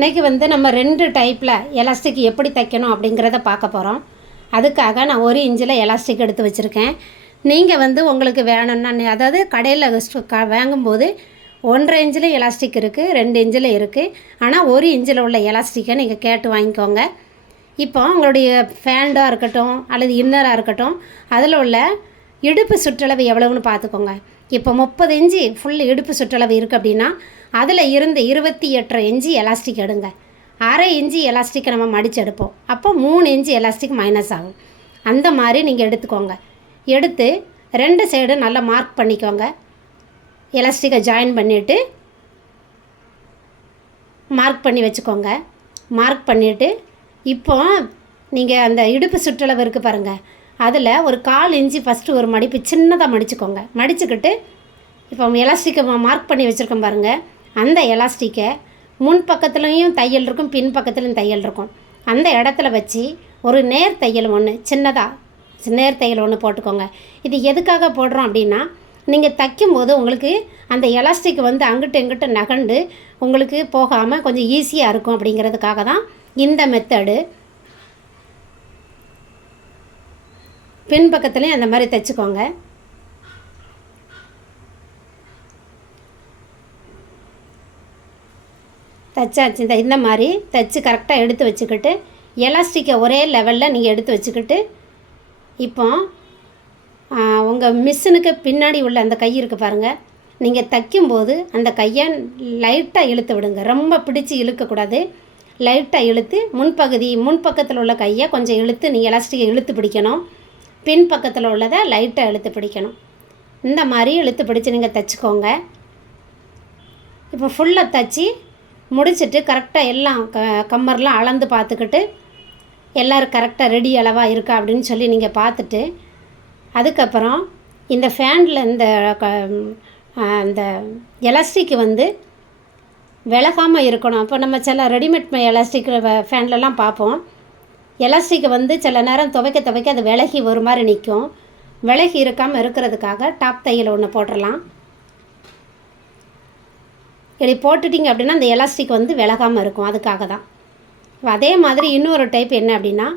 இன்றைக்கி வந்து நம்ம ரெண்டு டைப்பில் எலாஸ்டிக் எப்படி தைக்கணும் அப்படிங்கிறத பார்க்க போகிறோம் அதுக்காக நான் ஒரு இன்ச்சில் எலாஸ்டிக் எடுத்து வச்சுருக்கேன். நீங்கள் வந்து உங்களுக்கு வேணும்னா அதாவது கடையில் க வாங்கும்போது ஒன்றரை இன்ச்சில் எலாஸ்டிக் இருக்குது ரெண்டு இன்ச்சில் இருக்குது ஆனால் ஒரு இன்ச்சில் உள்ள எலாஸ்டிக்கை நீங்கள் கேட்டு வாங்கிக்கோங்க. இப்போ உங்களுடைய ஃபேண்டாக இருக்கட்டும் அல்லது இன்னராக இருக்கட்டும் அதில் உள்ள இடுப்பு சுற்றளவு எவ்வளவுன்னு பார்த்துக்கோங்க. இப்போ முப்பது இன்ச்சு ஃபுல் இடுப்பு சுற்றளவு இருக்குது அப்படின்னா அதில் இருந்து இருபத்தி எட்டரை இன்ச்சு எலாஸ்டிக் எடுங்க. அரை இன்ச்சு எலாஸ்டிக்கை நம்ம மடித்து எடுப்போம். அப்போ மூணு இன்ச்சு எலாஸ்டிக் மைனஸ் ஆகும். அந்த மாதிரி நீங்கள் எடுத்துக்கோங்க. எடுத்து ரெண்டு சைடு நல்லா மார்க் பண்ணிக்கோங்க. எலாஸ்டிக்கை ஜாயின் பண்ணிவிட்டு மார்க் பண்ணி வச்சுக்கோங்க. மார்க் பண்ணிவிட்டு இப்போ நீங்கள் அந்த இடுப்பு சுற்றளவு இருக்குது பாருங்கள் அதில் ஒரு கால் இஞ்சி ஃபஸ்ட்டு ஒரு மடிப்பு சின்னதாக மடிச்சுக்கோங்க. மடிச்சுக்கிட்டு இப்போ எலாஸ்டிக்கை மார்க் பண்ணி வச்சுருக்கோம் பாருங்கள் அந்த எலாஸ்டிக்கை முன் பக்கத்துலேயும் தையல் இருக்கும் பின் பக்கத்துலேயும் தையல் இருக்கும். அந்த இடத்துல வச்சு ஒரு நேர் தையல் ஒன்று சின்னதாக நேர் தையல் ஒன்று போட்டுக்கோங்க. இது எதுக்காக போடுறோம் அப்படின்னா நீங்கள் தைக்கும்போது உங்களுக்கு அந்த எலாஸ்டிக் வந்து அங்கிட்டு இங்கிட்டு நகண்டு உங்களுக்கு போகாமல் கொஞ்சம் ஈஸியாக இருக்கும் அப்படிங்கிறதுக்காக தான் இந்த மெத்தடு பின் பக்கத்துலேயும் அந்த மாதிரி தைச்சிக்கோங்க. தைச்சாச்சு. இந்த இந்த மாதிரி தைச்சி கரெக்டாக எடுத்து வச்சுக்கிட்டு எலாஸ்டிக்கை ஒரே லெவலில் நீங்கள் எடுத்து வச்சுக்கிட்டு இப்போ உங்கள் மிஷினுக்கு பின்னாடி உள்ள அந்த கை இருக்குது பாருங்கள் நீங்கள் தைக்கும்போது அந்த கையை லைட்டாக இழுத்து விடுங்க. ரொம்ப பிடிச்சி இழுக்கக்கூடாது லைட்டாக இழுத்து முன்பகுதி முன்பக்கத்தில் உள்ள கையை கொஞ்சம் இழுத்து நீங்கள் எலாஸ்டிக்கை இழுத்து பிடிக்கணும். பின் பக்கத்தில் உள்ளதை லைட்டாக இழுத்து பிடிக்கணும். இந்த மாதிரி இழுத்து பிடிச்சி நீங்கள் தைச்சிக்கோங்க. இப்போ ஃபுல்லாக தைச்சி முடிச்சுட்டு கரெக்டாக எல்லாம் க கம்மர்லாம் அளந்து பார்த்துக்கிட்டு எல்லோரும் கரெக்டாக ரெடி அளவாக இருக்கா அப்படின்னு சொல்லி நீங்கள் பார்த்துட்டு அதுக்கப்புறம் இந்த ஃபேனில் இந்த க அந்த எலாஸ்டிக் வந்து விலகாமல் இருக்கணும். அப்போ நம்ம சில ரெடிமேட் எலாஸ்டிக் ஃபேன்லலாம் பார்ப்போம். எலாஸ்டிக் வந்து சில நேரம் துவைக்க துவைக்க அது விலகி ஒரு மாதிரி நிற்கும். விலகி இருக்காமல் இருக்கிறதுக்காக டாப் தையல் ஒன்று போட்டுடலாம் இப்படி போட்டுட்டிங்க அப்படின்னா அந்த எலாஸ்டிக் வந்து விலகாமல் இருக்கும். அதுக்காக தான். அதே மாதிரி இன்னொரு டைப் என்ன அப்படின்னா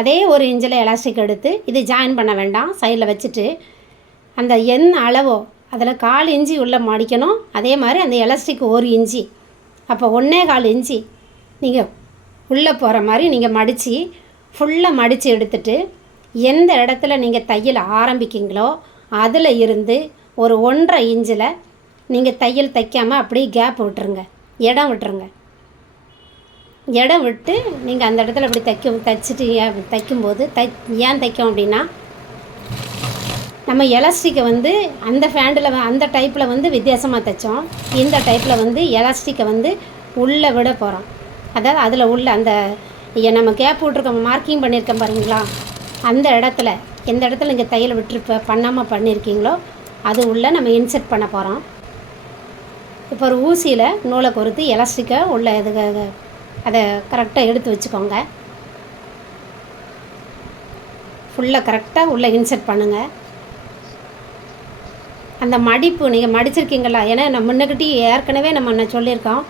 அதே ஒரு இன்ச்சில் எலாஸ்டிக் எடுத்து இது ஜாயின் பண்ண வேண்டாம். சைடில் வச்சுட்டு அந்த எண் அளவோ அதில் கால் இஞ்சி உள்ளே மடிக்கணும். அதே மாதிரி அந்த எலாஸ்டிக் ஒரு இஞ்சி அப்போ ஒன்றே கால் இஞ்சி நீங்கள் உள்ளே போகிற மாதிரி நீங்கள் மடித்து ஃபுல்லாக மடித்து எடுத்துட்டு எந்த இடத்துல நீங்கள் தையல் ஆரம்பிக்கிங்களோ அதில் இருந்து ஒரு ஒன்றரை இன்ச்சில் நீங்கள் தையல் தைக்காமல் அப்படியே கேப் விட்டுருங்க. இடம் விட்டுருங்க. இடம் விட்டு நீங்கள் அந்த இடத்துல அப்படி தைக்க தைச்சிட்டு தைக்கும்போது தை ஏன் தைக்கும் அப்படின்னா நம்ம எலாஸ்டிக்கை வந்து அந்த ஃபேண்டில் அந்த டைப்பில் வந்து வித்தியாசமாக தைச்சோம். இந்த டைப்பில் வந்து எலாஸ்டிக்கை வந்து உள்ளே விட போகிறோம் அதாவது அதில் உள்ள அந்த ஐயா நம்ம கேப் விட்ருக்கோம் மார்க்கிங் பண்ணியிருக்கோம் பாருங்களா? அந்த இடத்துல எந்த இடத்துல இங்கே தையல் விட்டுருப்ப பண்ணாமல் பண்ணியிருக்கீங்களோ அது உள்ளே நம்ம இன்செர்ட் பண்ண போகிறோம் இப்போ ஒரு ஊசியில் நூலை கொறுத்து எலாஸ்டிக்கை உள்ள இது அதை கரெக்டாக எடுத்து வச்சுக்கோங்க. ஃபுல்லாக கரெக்டாக உள்ளே இன்செர்ட் பண்ணுங்கள் அந்த மடிப்பு நீங்கள் மடிச்சிருக்கீங்களா? ஏன்னா நம்ம முன்னக்கிட்டே ஏற்கனவே நம்ம என்ன சொல்லியிருக்கோம்.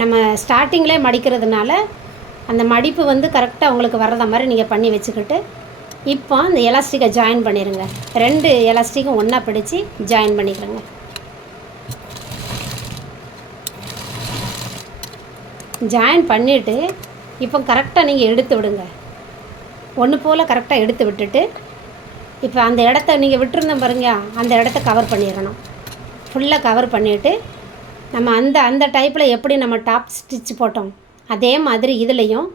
நம்ம ஸ்டார்டிங்லேயே மடிக்கிறதுனால அந்த மடிப்பு வந்து கரெக்டாக உங்களுக்கு வர்றத மாதிரி நீங்கள் பண்ணி வச்சுக்கிட்டு இப்போ அந்த எலாஸ்டிக்கை ஜாயின் பண்ணிடுங்க ரெண்டு எலாஸ்டிக்கும் ஒன்றா பிடிச்சி ஜாயின் பண்ணிக்கிறேங்க. ஜாயின் பண்ணிவிட்டு இப்போ கரெக்டாக நீங்கள் எடுத்து விடுங்க. ஒன்று போல் கரெக்டாக எடுத்து விட்டுட்டு இப்போ அந்த இடத்த நீங்கள் விட்டுருந்தோம் பாருங்க அந்த இடத்த கவர் பண்ணிடணும். ஃபுல்லாக கவர் பண்ணிவிட்டு நம்ம அந்த அந்த டைப்பில் எப்படி நம்ம டாப் ஸ்டிச் போட்டோம்? அதே மாதிரி இதுலேயும்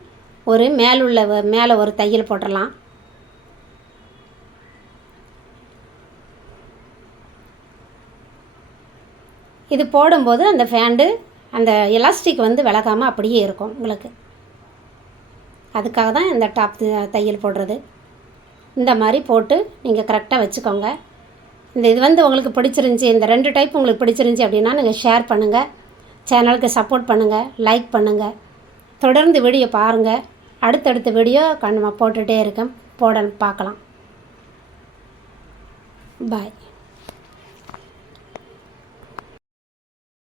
ஒரு மேலுள்ள வ- மேலே ஒரு தையல் போட்டுடலாம் இது போடும்போது அந்த ஃபேண்டு அந்த எலாஸ்டிக் வந்து விலகாமல் அப்படியே இருக்கும் உங்களுக்கு. அதுக்காக தான் இந்த டாப் தையல் போடுறது. இந்த மாதிரி போட்டு நீங்கள் கரெக்டாக வச்சுக்கோங்க. இந்த இது வந்து உங்களுக்கு பிடிச்சிருந்துச்சி இந்த ரெண்டு டைப் உங்களுக்கு பிடிச்சிருந்துச்சி அப்படின்னா நீங்கள் ஷேர் பண்ணுங்கள் சேனலுக்கு சப்போர்ட் பண்ணுங்கள் லைக் பண்ணுங்கள் தொடர்ந்து வீடியோ பாருங்கள் அடுத்தடுத்த வீடியோ கண் போட்டுகிட்டே இருக்கேன். போடல் பார்க்கலாம். பாய்